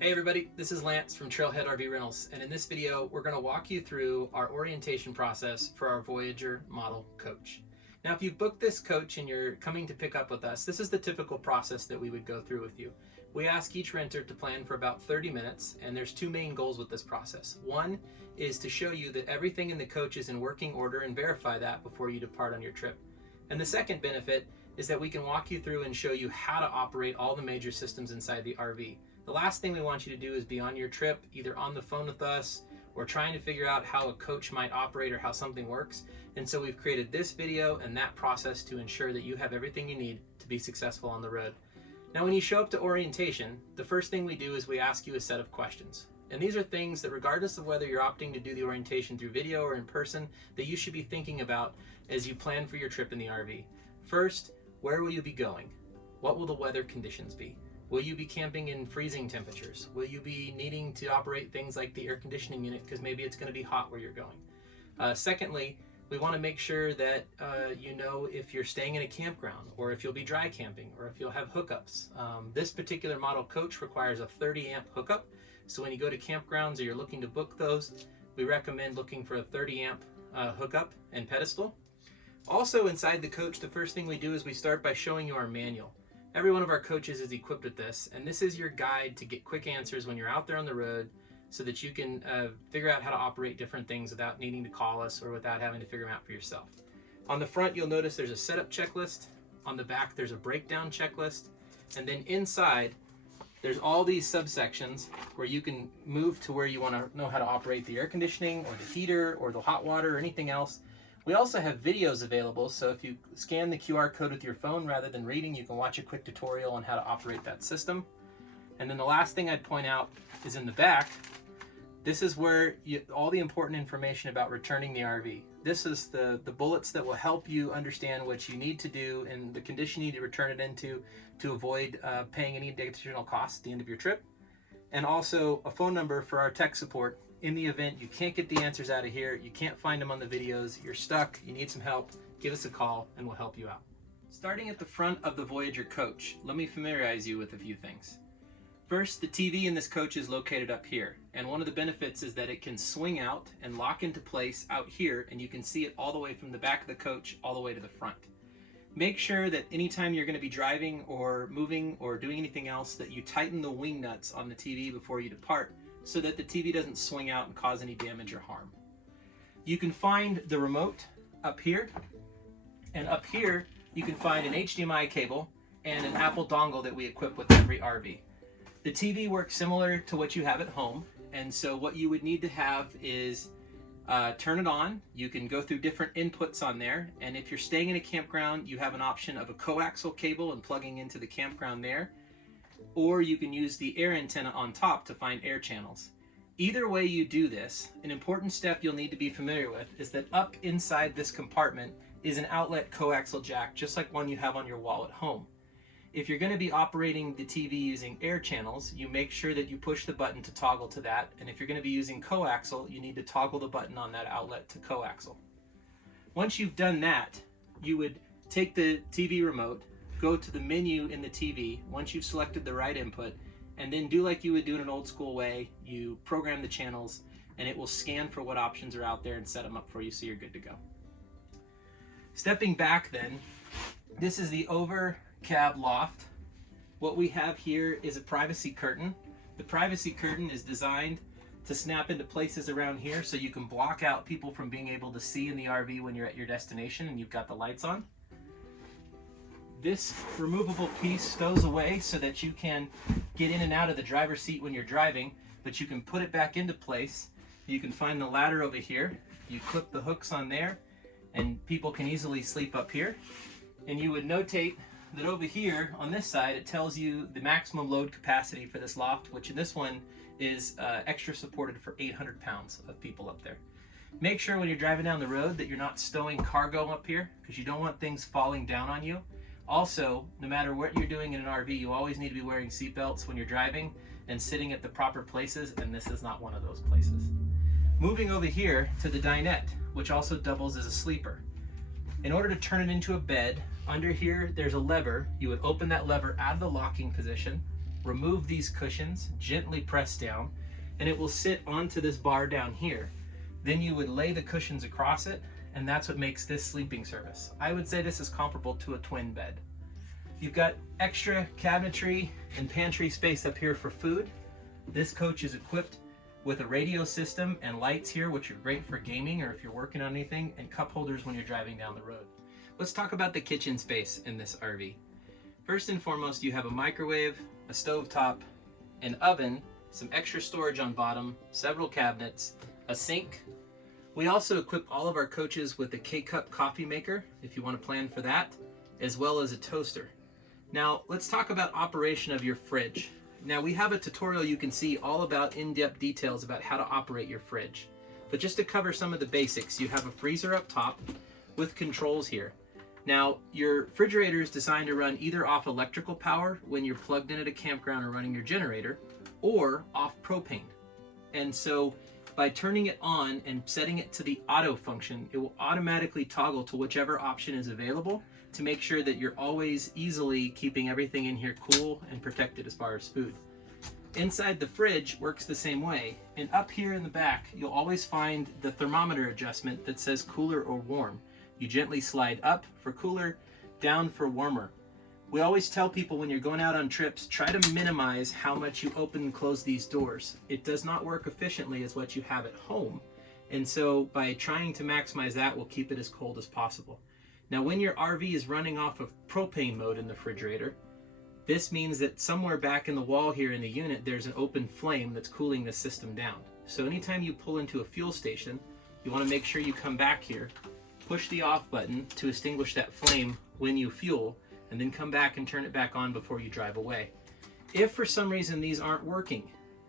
Hey everybody, this is Lance from Trailhead RV Rentals, and in this video we're going to walk you through our orientation process for our Voyager model coach. Now if you've booked this coach and you're coming to pick up with us, this is the typical process that we would go through with you. We ask each renter to plan for about 30 minutes, and there's two main goals with this process. One is to show you that everything in the coach is in working order and verify that before you depart on your trip. And the second benefit is that we can walk you through and show you how to operate all the major systems inside the RV. The last thing we want you to do is be on your trip, either on the phone with us or trying to figure out how a coach might operate or how something works. And so we've created this video and that process to ensure that you have everything you need to be successful on the road. Now, when you show up to orientation, the first thing we do is we ask you a set of questions. And these are things that, regardless of whether you're opting to do the orientation through video or in person, that you should be thinking about as you plan for your trip in the RV. First, where will you be going? What will the weather conditions be? Will you be camping in freezing temperatures? Will you be needing to operate things like the air conditioning unit because maybe it's going to be hot where you're going? Secondly, we want to make sure that you know if you're staying in a campground or if you'll be dry camping or if you'll have hookups. This particular model coach requires a 30 amp hookup. So when you go to campgrounds or you're looking to book those, we recommend looking for a 30 amp hookup and pedestal. Also inside the coach, the first thing we do is we start by showing you our manual. Every one of our coaches is equipped with this, and this is your guide to get quick answers when you're out there on the road so that you can figure out how to operate different things without needing to call us or without having to figure them out for yourself. On the front, you'll notice there's a setup checklist. On the back, there's a breakdown checklist. And then inside, there's all these subsections where you can move to where you want to know how to operate the air conditioning or the heater or the hot water or anything else. We also have videos available, so if you scan the QR code with your phone rather than reading, you can watch a quick tutorial on how to operate that system. And then the last thing I'd point out is in the back, this is where all the important information about returning the RV. This is the bullets that will help you understand what you need to do and the condition you need to return it into to avoid paying any additional costs at the end of your trip. And also a phone number for our tech support in the event you can't get the answers out of here, you can't find them on the videos, you're stuck, you need some help, give us a call and we'll help you out. Starting at the front of the Voyager coach, let me familiarize you with a few things. First, the TV in this coach is located up here, and one of the benefits is that it can swing out and lock into place out here, and you can see it all the way from the back of the coach all the way to the front. Make sure that anytime you're going to be driving or moving or doing anything else that you tighten the wing nuts on the TV before you depart, so that the TV doesn't swing out and cause any damage or harm. You can find the remote up here, and up here you can find an HDMI cable and an Apple dongle that we equip with every RV. The TV works similar to what you have at home, and so what you would need to have is turn it on. You can go through different inputs on there, and if you're staying in a campground, you have an option of a coaxial cable and plugging into the campground there. Or you can use the air antenna on top to find air channels. Either way you do this, an important step you'll need to be familiar with is that up inside this compartment is an outlet coaxial jack, just like one you have on your wall at home. If you're going to be operating the TV using air channels, you make sure that you push the button to toggle to that, and if you're going to be using coaxial, you need to toggle the button on that outlet to coaxial. Once you've done that, you would take the TV remote, go to the menu in the TV once you've selected the right input, and then do like you would do in an old school way. You program the channels and it will scan for what options are out there and set them up for you so you're good to go. Stepping back then, this is the over cab loft. What we have here is a privacy curtain. The privacy curtain is designed to snap into places around here so you can block out people from being able to see in the RV when you're at your destination and you've got the lights on. This removable piece stows away so that you can get in and out of the driver's seat when you're driving, but you can put it back into place. You can find the ladder over here. You clip the hooks on there, and people can easily sleep up here. And you would notate that over here on this side, it tells you the maximum load capacity for this loft, which in this one is extra supported for 800 pounds of people up there. Make sure when you're driving down the road that you're not stowing cargo up here because you don't want things falling down on you. Also, no matter what you're doing in an RV, you always need to be wearing seatbelts when you're driving and sitting at the proper places, and this is not one of those places. Moving over here to the dinette, which also doubles as a sleeper. In order to turn it into a bed, under here there's a lever. You would open that lever out of the locking position, remove these cushions, gently press down, and it will sit onto this bar down here. Then you would lay the cushions across it, and that's what makes this sleeping service. I would say this is comparable to a twin bed. You've got extra cabinetry and pantry space up here for food. This coach is equipped with a radio system and lights here, which are great for gaming or if you're working on anything, and cup holders when you're driving down the road. Let's talk about the kitchen space in this RV. First and foremost, you have a microwave, a stovetop, an oven, some extra storage on bottom, several cabinets, a sink. We also equip all of our coaches with a K-Cup coffee maker, if you want to plan for that, as well as a toaster. Now, let's talk about operation of your fridge. Now, we have a tutorial you can see all about in-depth details about how to operate your fridge. But just to cover some of the basics, you have a freezer up top with controls here. Now, your refrigerator is designed to run either off electrical power when you're plugged in at a campground or running your generator, or off propane. And so by turning it on and setting it to the auto function, it will automatically toggle to whichever option is available to make sure that you're always easily keeping everything in here cool and protected as far as food. Inside the fridge works the same way, and up here in the back you'll always find the thermometer adjustment that says cooler or warm. You gently slide up for cooler, down for warmer. We always tell people when you're going out on trips, try to minimize how much you open and close these doors. It does not work efficiently as what you have at home, and so by trying to maximize that, we'll keep it as cold as possible. Now, when your RV is running off of propane mode in the refrigerator, this means that somewhere back in the wall here in the unit, there's an open flame that's cooling the system down. So anytime you pull into a fuel station, you want to make sure you come back here, push the off button to extinguish that flame when you fuel, and then come back and turn it back on before you drive away. If for some reason these aren't working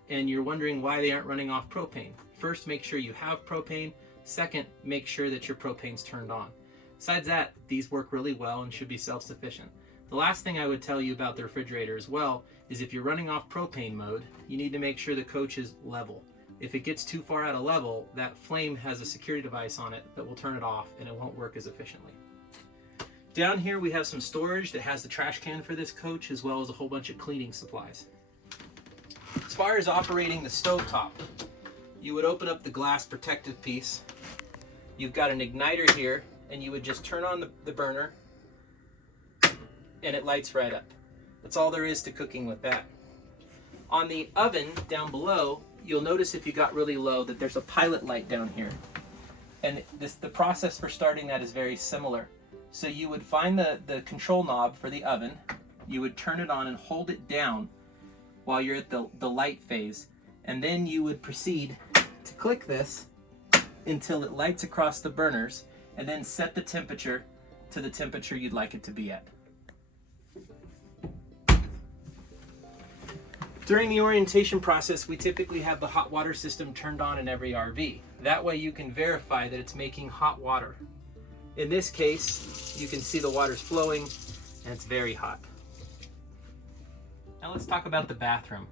and you're wondering why they aren't running off propane, first make sure you have propane. Second, make sure that your propane's turned on. Besides that, these work really well and should be self-sufficient. The last thing I would tell you about the refrigerator as well is if you're running off propane mode, you need to make sure the coach is level. If it gets too far out of level, that flame has a security device on it that will turn it off and it won't work as efficiently. Down here we have some storage that has the trash can for this coach as well as a whole bunch of cleaning supplies. As far as operating the stovetop, you would open up the glass protective piece. You've got an igniter here, and you would just turn on the burner and it lights right up. That's all there is to cooking with that. On the oven down below, you'll notice if you got really low that there's a pilot light down here. And the process for starting that is very similar. So you would find the control knob for the oven, you would turn it on and hold it down while you're at the light phase, and then you would proceed to click this until it lights across the burners, and then set the temperature to the temperature you'd like it to be at. During the orientation process, we typically have the hot water system turned on in every RV. That way you can verify that it's making hot water. In this case, you can see the water's flowing and it's very hot. Now let's talk about the bathroom.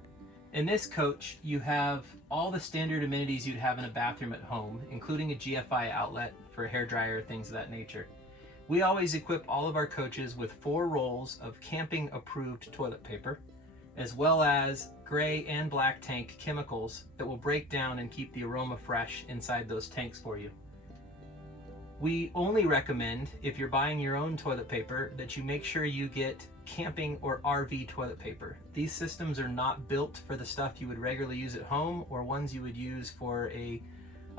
In this coach, you have all the standard amenities you'd have in a bathroom at home, including a GFI outlet for a hairdryer, things of that nature. We always equip all of our coaches with 4 rolls of camping approved toilet paper, as well as gray and black tank chemicals that will break down and keep the aroma fresh inside those tanks for you. We only recommend, if you're buying your own toilet paper, that you make sure you get camping or RV toilet paper. These systems are not built for the stuff you would regularly use at home or ones you would use for a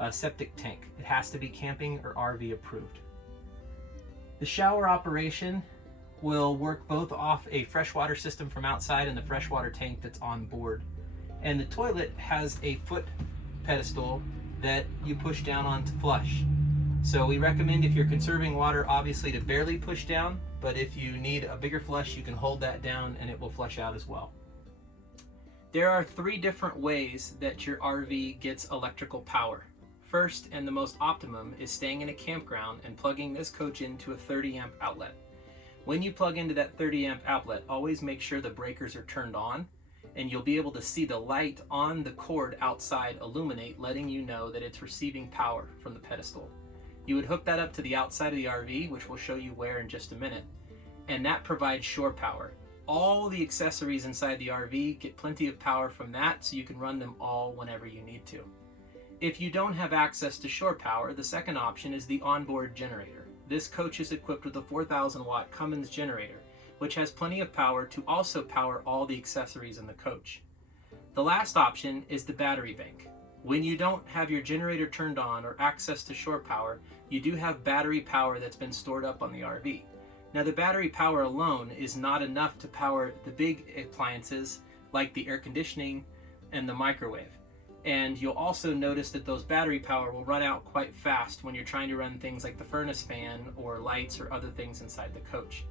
septic tank. It has to be camping or RV approved. The shower operation will work both off a freshwater system from outside and the freshwater tank that's on board. And the toilet has a foot pedestal that you push down on to flush. So we recommend, if you're conserving water, obviously to barely push down, but if you need a bigger flush, you can hold that down and it will flush out as well. There are 3 different ways that your RV gets electrical power. First, and the most optimum, is staying in a campground and plugging this coach into a 30 amp outlet. When you plug into that 30 amp outlet, always make sure the breakers are turned on, and you'll be able to see the light on the cord outside illuminate, letting you know that it's receiving power from the pedestal. You would hook that up to the outside of the RV, which we'll show you where in just a minute, and that provides shore power. all the accessories inside the RV, get plenty of power from that so you can run them all whenever you need to. If you don't have access to shore power, the second option is the onboard generator. This coach is equipped with a 4,000 watt Cummins generator, which has plenty of power to also power all the accessories in the coach. The last option is the battery bank. When you don't have your generator turned on or access to shore power, you do have battery power that's been stored up on the RV. Now, the battery power alone is not enough to power the big appliances like the air conditioning and the microwave. And you'll also notice that those battery power will run out quite fast when you're trying to run things like the furnace fan or lights or other things inside the coach.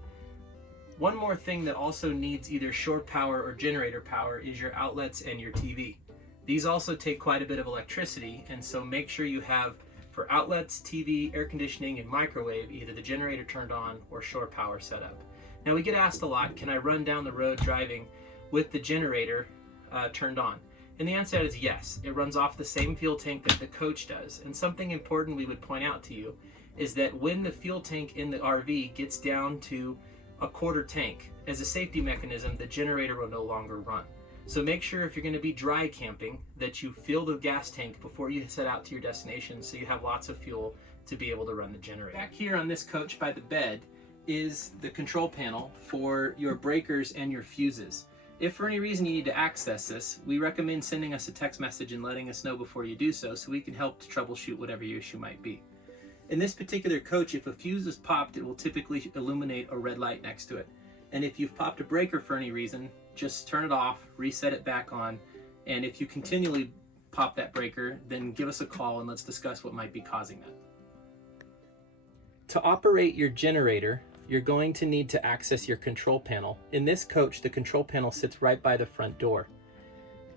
One more thing that also needs either shore power or generator power is your outlets and your TV. These also take quite a bit of electricity, and so make sure you have, for outlets, TV, air conditioning, and microwave, either the generator turned on or shore power set up. Now, we get asked a lot, can I run down the road driving with the generator turned on? And the answer is yes. It runs off the same fuel tank that the coach does. And something important we would point out to you is that when the fuel tank in the RV gets down to a quarter tank, as a safety mechanism, the generator will no longer run. So make sure if you're going to be dry camping that you fill the gas tank before you set out to your destination so you have lots of fuel to be able to run the generator. Back here on this coach by the bed is the control panel for your breakers and your fuses. If for any reason you need to access this, we recommend sending us a text message and letting us know before you do so we can help to troubleshoot whatever your issue might be. In this particular coach, if a fuse is popped, it will typically illuminate a red light next to it. And if you've popped a breaker for any reason, just turn it off, reset it back on, and if you continually pop that breaker, then give us a call and let's discuss what might be causing that. To operate your generator, you're going to need to access your control panel. In this coach, the control panel sits right by the front door.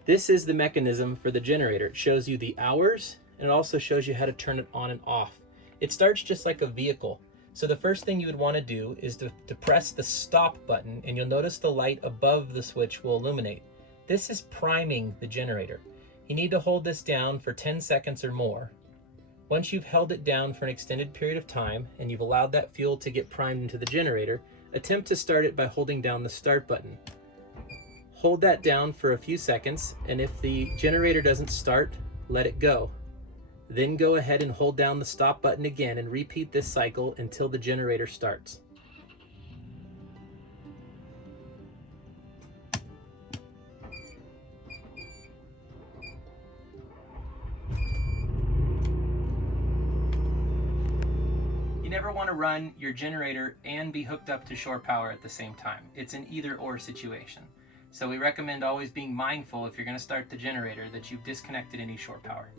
This is the mechanism for the generator. It shows you the hours, and it also shows you how to turn it on and off. It starts just like a vehicle. So the first thing you would want to do is to press the stop button, and you'll notice the light above the switch will illuminate. This is priming the generator. You need to hold this down for 10 seconds or more. Once you've held it down for an extended period of time and you've allowed that fuel to get primed into the generator, attempt to start it by holding down the start button. Hold that down for a few seconds, and if the generator doesn't start, let it go. Then go ahead and hold down the stop button again and repeat this cycle until the generator starts. You never want to run your generator and be hooked up to shore power at the same time. It's an either-or situation. So we recommend always being mindful if you're going to start the generator that you've disconnected any shore power.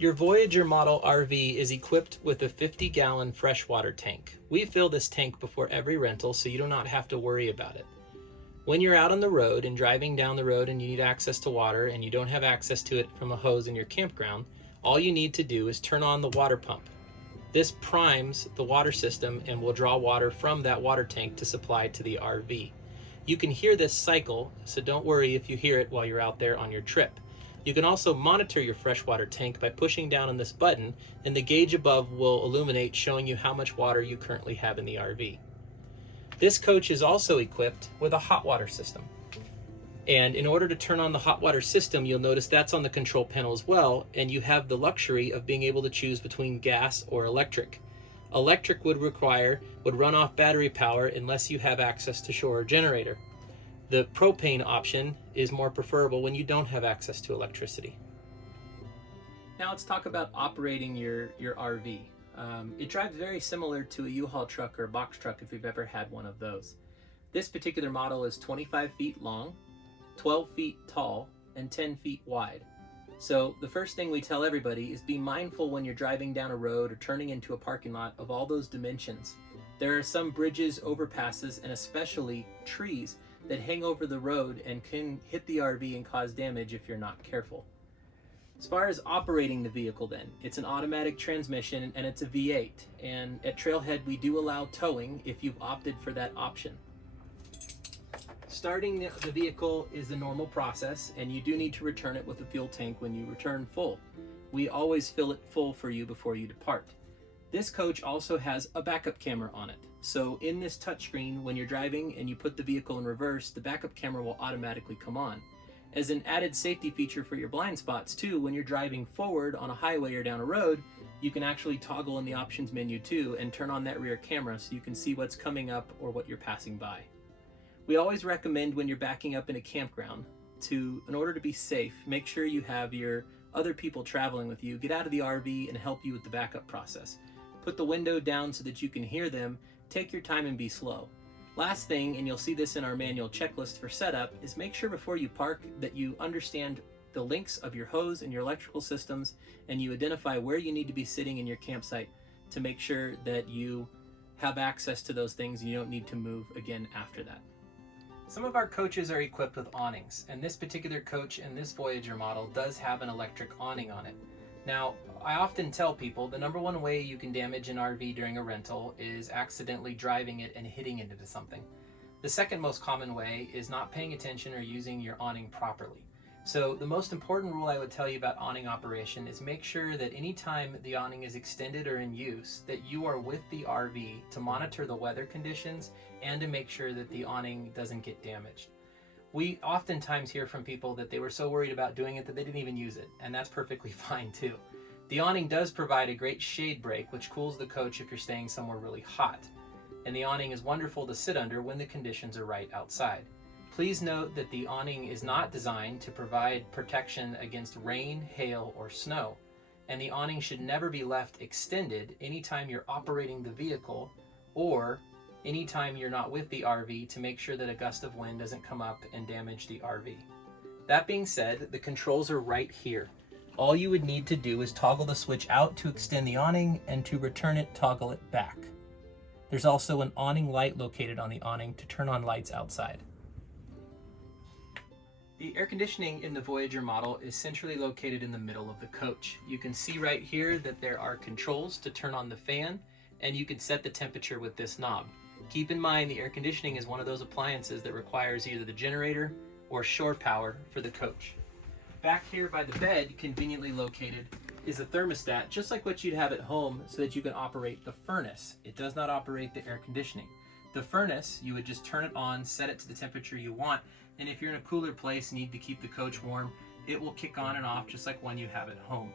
Your Voyager model RV is equipped with a 50-gallon freshwater tank. We fill this tank before every rental so you do not have to worry about it. When you're out on the road and driving down the road and you need access to water and you don't have access to it from a hose in your campground, all you need to do is turn on the water pump. This primes the water system and will draw water from that water tank to supply to the RV. You can hear this cycle, so don't worry if you hear it while you're out there on your trip. You can also monitor your freshwater tank by pushing down on this button, and the gauge above will illuminate, showing you how much water you currently have in the RV. This coach is also equipped with a hot water system. And in order to turn on the hot water system, you'll notice that's on the control panel as well, and you have the luxury of being able to choose between gas or electric. Electric would run off battery power unless you have access to shore or generator. The propane option is more preferable when you don't have access to electricity. Now let's talk about operating your RV. It drives very similar to a U-Haul truck or a box truck if you've ever had one of those. This particular model is 25 feet long, 12 feet tall, and 10 feet wide. So the first thing we tell everybody is be mindful when you're driving down a road or turning into a parking lot of all those dimensions. There are some bridges, overpasses, and especially trees that hang over the road and can hit the RV and cause damage if you're not careful. As far as operating the vehicle then, it's an automatic transmission and it's a V8. And at Trailhead we do allow towing if you've opted for that option. Starting the vehicle is the normal process, and you do need to return it with a fuel tank when you return full. We always fill it full for you before you depart. This coach also has a backup camera on it. So in this touchscreen, when you're driving and you put the vehicle in reverse, the backup camera will automatically come on. As an added safety feature for your blind spots too, when you're driving forward on a highway or down a road, you can actually toggle in the options menu too and turn on that rear camera so you can see what's coming up or what you're passing by. We always recommend when you're backing up in a campground in order to be safe, make sure you have your other people traveling with you get out of the RV and help you with the backup process. Put the window down so that you can hear them, take your time and be slow. Last thing, and you'll see this in our manual checklist for setup, is make sure before you park that you understand the links of your hose and your electrical systems, and you identify where you need to be sitting in your campsite to make sure that you have access to those things and you don't need to move again after that. Some of our coaches are equipped with awnings, and this particular coach and this Voyager model does have an electric awning on it. Now, I often tell people the number one way you can damage an RV during a rental is accidentally driving it and hitting it into something. The second most common way is not paying attention or using your awning properly. So the most important rule I would tell you about awning operation is make sure that anytime the awning is extended or in use, that you are with the RV to monitor the weather conditions and to make sure that the awning doesn't get damaged. We oftentimes hear from people that they were so worried about doing it that they didn't even use it, and that's perfectly fine too. The awning does provide a great shade break, which cools the coach if you're staying somewhere really hot. And the awning is wonderful to sit under when the conditions are right outside. Please note that the awning is not designed to provide protection against rain, hail, or snow. And the awning should never be left extended anytime you're operating the vehicle or anytime you're not with the RV to make sure that a gust of wind doesn't come up and damage the RV. That being said, the controls are right here. All you would need to do is toggle the switch out to extend the awning, and to return it, toggle it back. There's also an awning light located on the awning to turn on lights outside. The air conditioning in the Voyager model is centrally located in the middle of the coach. You can see right here that there are controls to turn on the fan, and you can set the temperature with this knob. Keep in mind the air conditioning is one of those appliances that requires either the generator or shore power for the coach. Back here by the bed, conveniently located, is a thermostat, just like what you'd have at home, so that you can operate the furnace. It does not operate the air conditioning. The furnace, you would just turn it on, set it to the temperature you want, and if you're in a cooler place and need to keep the coach warm, it will kick on and off just like one you have at home.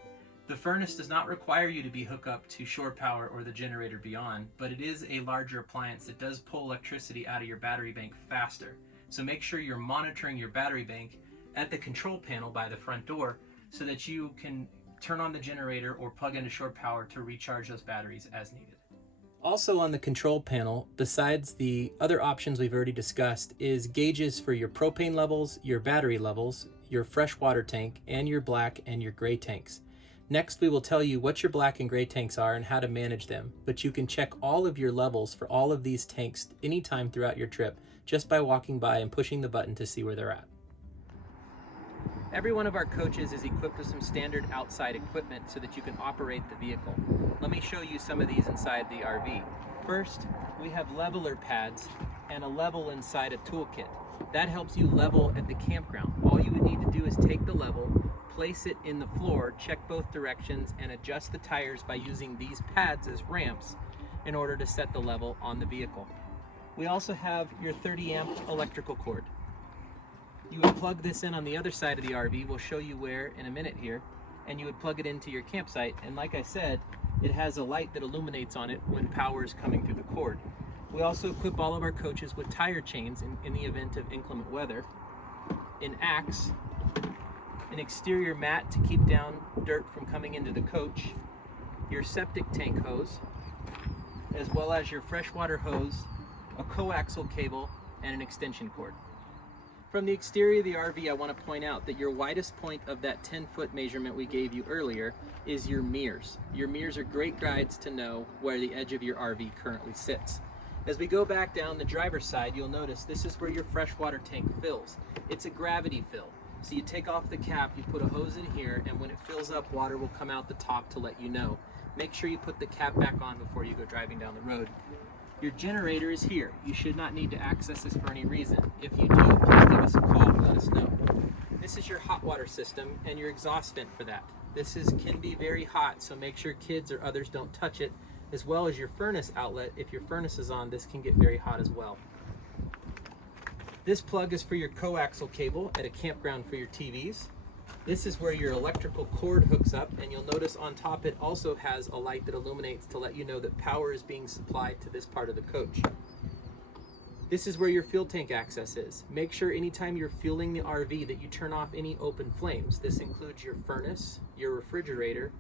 The furnace does not require you to be hooked up to shore power or the generator beyond, but it is a larger appliance that does pull electricity out of your battery bank faster. So make sure you're monitoring your battery bank at the control panel by the front door so that you can turn on the generator or plug into shore power to recharge those batteries as needed. Also on the control panel, besides the other options we've already discussed, is gauges for your propane levels, your battery levels, your freshwater tank, and your black and your gray tanks. Next, we will tell you what your black and gray tanks are and how to manage them, but you can check all of your levels for all of these tanks anytime throughout your trip just by walking by and pushing the button to see where they're at. Every one of our coaches is equipped with some standard outside equipment so that you can operate the vehicle. Let me show you some of these inside the RV. First, we have leveler pads and a level inside a toolkit. That helps you level at the campground. All you would need to do is take the level, place it in the floor, check both directions, and adjust the tires by using these pads as ramps in order to set the level on the vehicle. We also have your 30 amp electrical cord. You would plug this in on the other side of the RV. We'll show you where in a minute here. And you would plug it into your campsite. And like I said, it has a light that illuminates on it when power is coming through the cord. We also equip all of our coaches with tire chains in the event of inclement weather, an axe, an exterior mat to keep down dirt from coming into the coach, your septic tank hose, as well as your freshwater hose, a coaxial cable, and an extension cord. From the exterior of the RV, I want to point out that your widest point of that 10-foot measurement we gave you earlier is your mirrors. Your mirrors are great guides to know where the edge of your RV currently sits. As we go back down the driver's side, you'll notice this is where your freshwater tank fills. It's a gravity fill. So you take off the cap, you put a hose in here, and when it fills up, water will come out the top to let you know. Make sure you put the cap back on before you go driving down the road. Your generator is here. You should not need to access this for any reason. If you do, please give us a call and let us know. This is your hot water system and your exhaust vent for that. This can be very hot, so make sure kids or others don't touch it as well as your furnace outlet. If your furnace is on, this can get very hot as well. This plug is for your coaxial cable at a campground for your TVs. This is where your electrical cord hooks up, and you'll notice on top it also has a light that illuminates to let you know that power is being supplied to this part of the coach. This is where your fuel tank access is. Make sure anytime you're fueling the RV that you turn off any open flames. This includes your furnace, your refrigerator,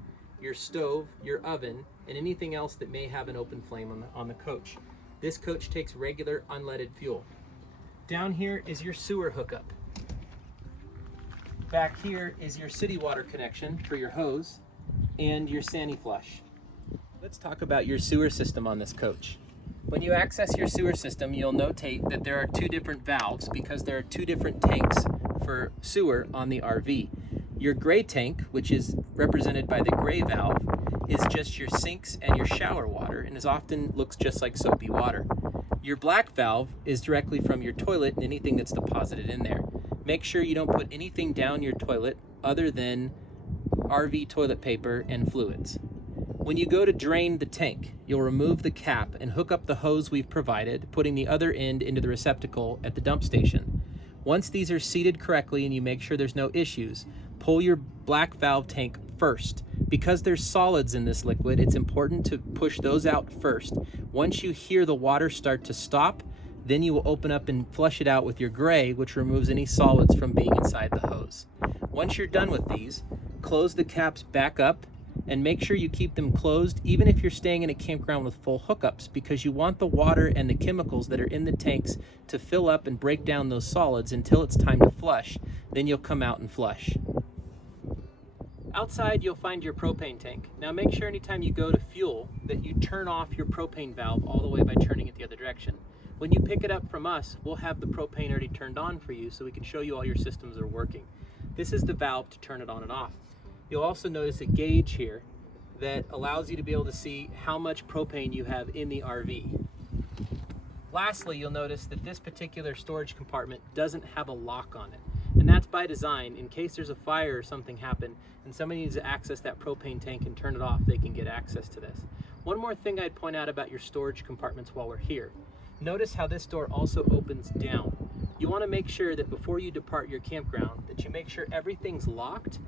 your stove, your oven, and anything else that may have an open flame on the coach. This coach takes regular unleaded fuel. Down here is your sewer hookup. Back here is your city water connection for your hose and your Sani flush. Let's talk about your sewer system on this coach. When you access your sewer system, you'll notate that there are two different valves because there are two different tanks for sewer on the RV. Your gray tank, which is represented by the gray valve, is just your sinks and your shower water and often looks just like soapy water. Your black valve is directly from your toilet and anything that's deposited in there. Make sure you don't put anything down your toilet other than RV toilet paper and fluids. When you go to drain the tank, you'll remove the cap and hook up the hose we've provided, putting the other end into the receptacle at the dump station. Once these are seated correctly and you make sure there's no issues, pull your black valve tank first. Because there's solids in this liquid, it's important to push those out first. Once you hear the water start to stop, then you will open up and flush it out with your gray, which removes any solids from being inside the hose. Once you're done with these, close the caps back up and make sure you keep them closed even if you're staying in a campground with full hookups, because you want the water and the chemicals that are in the tanks to fill up and break down those solids until it's time to flush. Then you'll come out and flush. Outside, you'll find your propane tank. Now make sure anytime you go to fuel that you turn off your propane valve all the way by turning it the other direction. When you pick it up from us, we'll have the propane already turned on for you so we can show you all your systems are working. This is the valve to turn it on and off. You'll also notice a gauge here that allows you to be able to see how much propane you have in the RV. Lastly, you'll notice that this particular storage compartment doesn't have a lock on it. And that's by design. In case there's a fire or something happen and somebody needs to access that propane tank and turn it off, they can get access to this. One more thing I'd point out about your storage compartments while we're here. Notice how this door also opens down. You want to make sure that before you depart your campground that you make sure everything's locked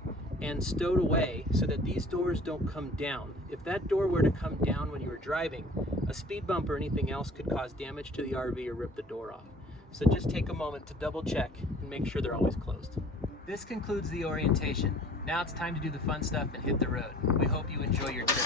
and stowed away so that these doors don't come down. If that door were to come down when you were driving, a speed bump or anything else could cause damage to the RV or rip the door off. So just take a moment to double check and make sure they're always closed. This concludes the orientation. Now it's time to do the fun stuff and hit the road. We hope you enjoy your trip.